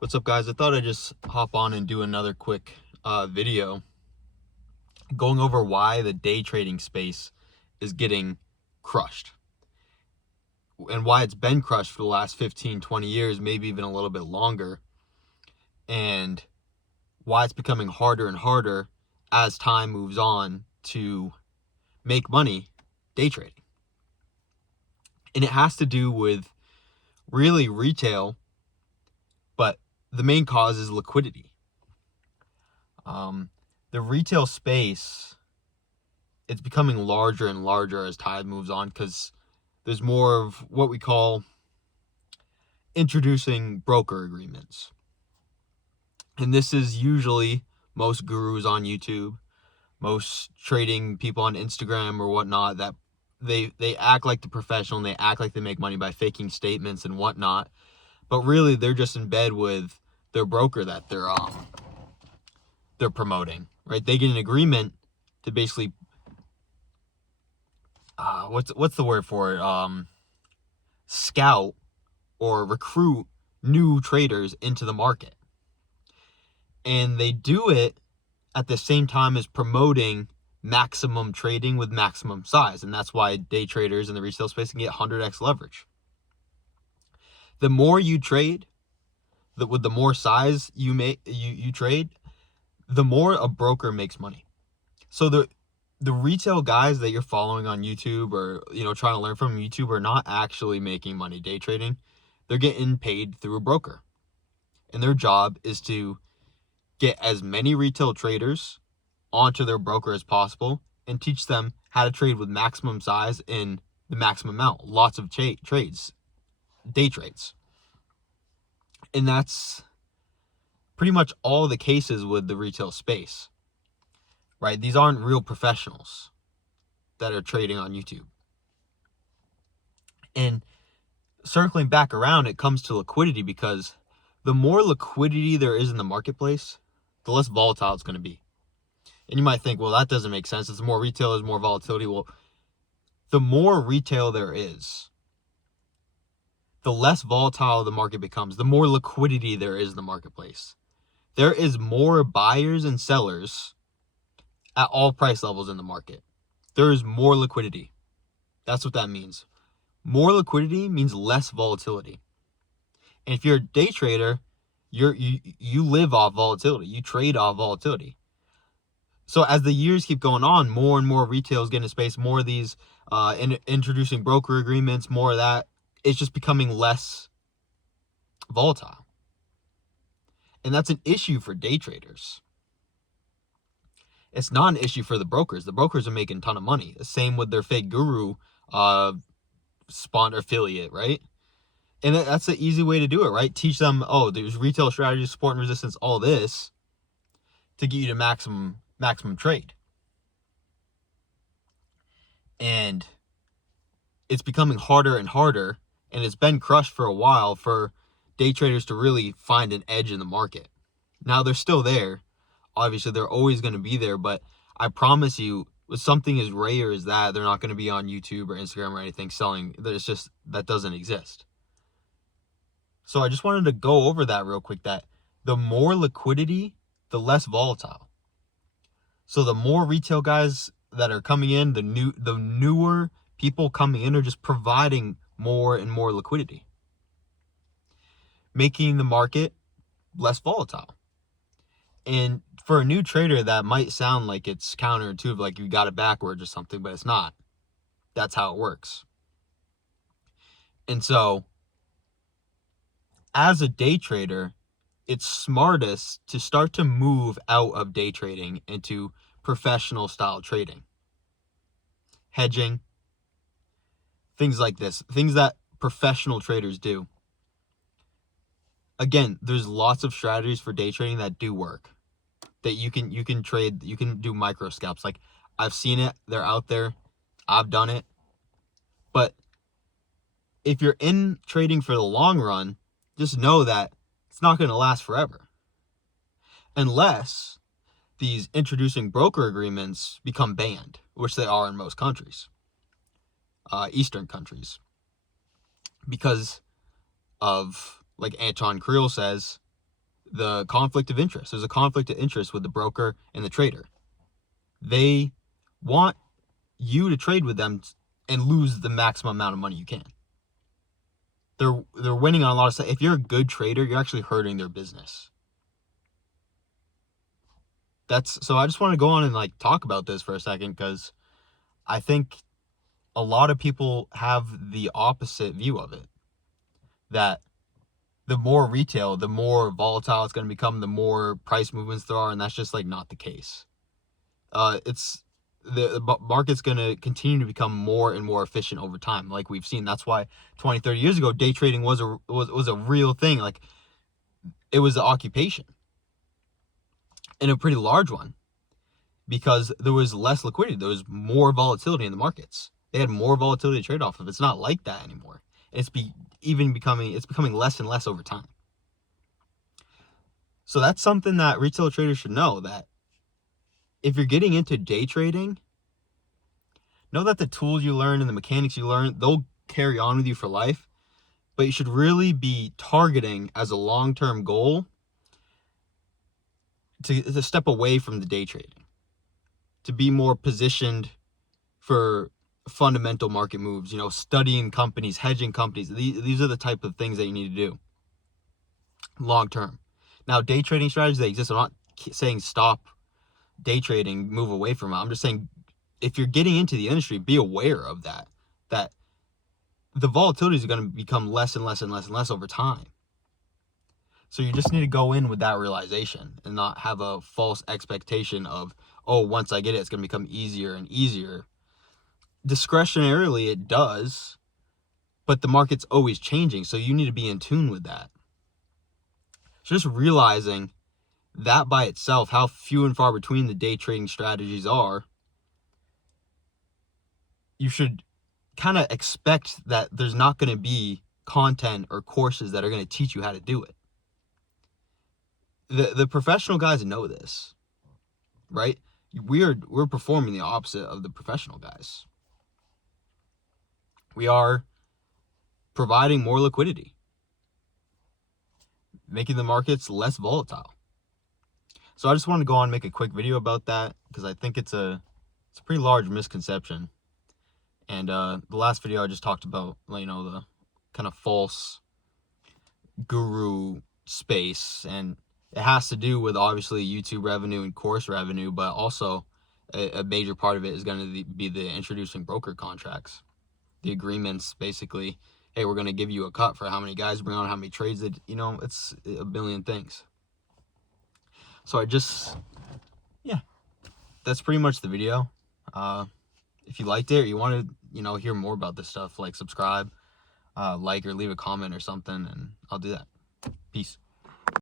What's up, guys? I thought I'd just hop on and do another quick video going over why the day trading space is getting crushed and why it's been crushed for the last 15, 20 years, maybe even a little bit longer, and why it's becoming harder and harder as time moves on to make money day trading. And it has to do with really retail, but the main cause is liquidity. The retail space, it's becoming larger and larger as time moves on because there's more of what we call introducing broker agreements. And this is usually most gurus on YouTube, most trading people on Instagram or whatnot, that they act like the professional and they act like they make money by faking statements and whatnot. But really, they're just in bed with their broker that they're promoting, right? They get an agreement to basically what's the word for it? Scout or recruit new traders into the market. And they do it at the same time as promoting maximum trading with maximum size. And that's why day traders in the retail space can get 100x leverage. The more you trade, with the more size you trade, the more a broker makes money. So the retail guys that you're following on YouTube or trying to learn from YouTube are not actually making money day trading. They're getting paid through a broker. And their job is to get as many retail traders onto their broker as possible and teach them how to trade with maximum size in the maximum amount. Lots of trades, day trades. And that's pretty much all the cases with the retail space, right? These aren't real professionals that are trading on YouTube. And circling back around, it comes to liquidity, because the more liquidity there is in the marketplace, the less volatile it's going to be. And you might think, well, that doesn't make sense. It's more retail, there's more volatility. Well, the more retail there is, the less volatile the market becomes, the more liquidity there is in the marketplace. There is more buyers and sellers at all price levels in the market. There is more liquidity. That's what that means. More liquidity means less volatility. And if you're a day trader, you live off volatility. You trade off volatility. So as the years keep going on, more and more retail is getting into space, more of these introducing broker agreements, more of that. It's just becoming less volatile. And that's an issue for day traders. It's not an issue for the brokers. The brokers are making a ton of money. The same with their fake guru sponsor affiliate, right? And that's the easy way to do it, right? Teach them, oh, there's retail strategies, support and resistance, all this to get you to maximum trade. And it's becoming harder and harder, and it's been crushed for a while for day traders to really find an edge in the market. Now, they're still there. Obviously, they're always going to be there, but I promise you, with something as rare as that, they're not going to be on YouTube or Instagram or anything selling. That doesn't exist. So I just wanted to go over that real quick, that the more liquidity, the less volatile. So the more retail guys that are coming in, the newer people coming in are just providing more and more liquidity, making the market less volatile. And for a new trader, that might sound like it's counterintuitive, like you got it backwards or something, but it's not. That's how it works. And so, as a day trader, it's smartest to start to move out of day trading into professional style trading. Hedging, things like this, things that professional traders do. Again, there's lots of strategies for day trading that do work, that you can trade, you can do micro scalps. Like, I've seen it, they're out there, I've done it. But if you're in trading for the long run, just know that it's not going to last forever, unless these introducing broker agreements become banned, which they are in most countries, Eastern countries, because of, like Anton Creel says, the conflict of interest. There's a conflict of interest with the broker and the trader. They want you to trade with them and lose the maximum amount of money you can. They're winning on a lot of stuff. If you're a good trader, you're actually hurting their business. So I just want to go on and like talk about this for a second, because I think a lot of people have the opposite view of it. That the more retail, the more volatile it's going to become, the more price movements there are, and that's just like not the case. It's the market's going to continue to become more and more efficient over time, like we've seen. That's why 20, 30 years ago, day trading was a real thing. Like, it was an occupation, and a pretty large one, because there was less liquidity. There was more volatility in the markets. They had more volatility to trade off of. It's not like that anymore. It's becoming less and less over time. So that's something that retail traders should know, that if you're getting into day trading, know that the tools you learn and the mechanics you learn, they'll carry on with you for life, but you should really be targeting as a long-term goal to step away from the day trading, to be more positioned for fundamental market moves, studying companies, hedging companies. These are the type of things that you need to do long term. Now, day trading strategies, they exist. I'm not saying stop day trading, move away from it. I'm just saying, if you're getting into the industry, be aware of that the volatility is going to become less and less and less and less over time. So you just need to go in with that realization and not have a false expectation of, oh, once I get it, it's going to become easier and easier. Discretionarily, it does, but the market's always changing, so you need to be in tune with that. So just realizing that by itself, how few and far between the day trading strategies are, you should kind of expect that there's not going to be content or courses that are going to teach you how to do it. The professional guys know this, right? We're performing the opposite of the professional guys. We are providing more liquidity, making the markets less volatile. So I just wanted to go on and make a quick video about that, because I think it's a pretty large misconception. And the last video I just talked about, the kind of false guru space, and it has to do with obviously YouTube revenue and course revenue, but also a major part of it is going to be the introducing broker contracts, the agreements. Basically, hey, we're going to give you a cut for how many guys bring on, how many trades that, it's a billion things. So that's pretty much the video. If you liked it, or you want to hear more about this stuff, like, subscribe, like, or leave a comment or something, and I'll do that. Peace.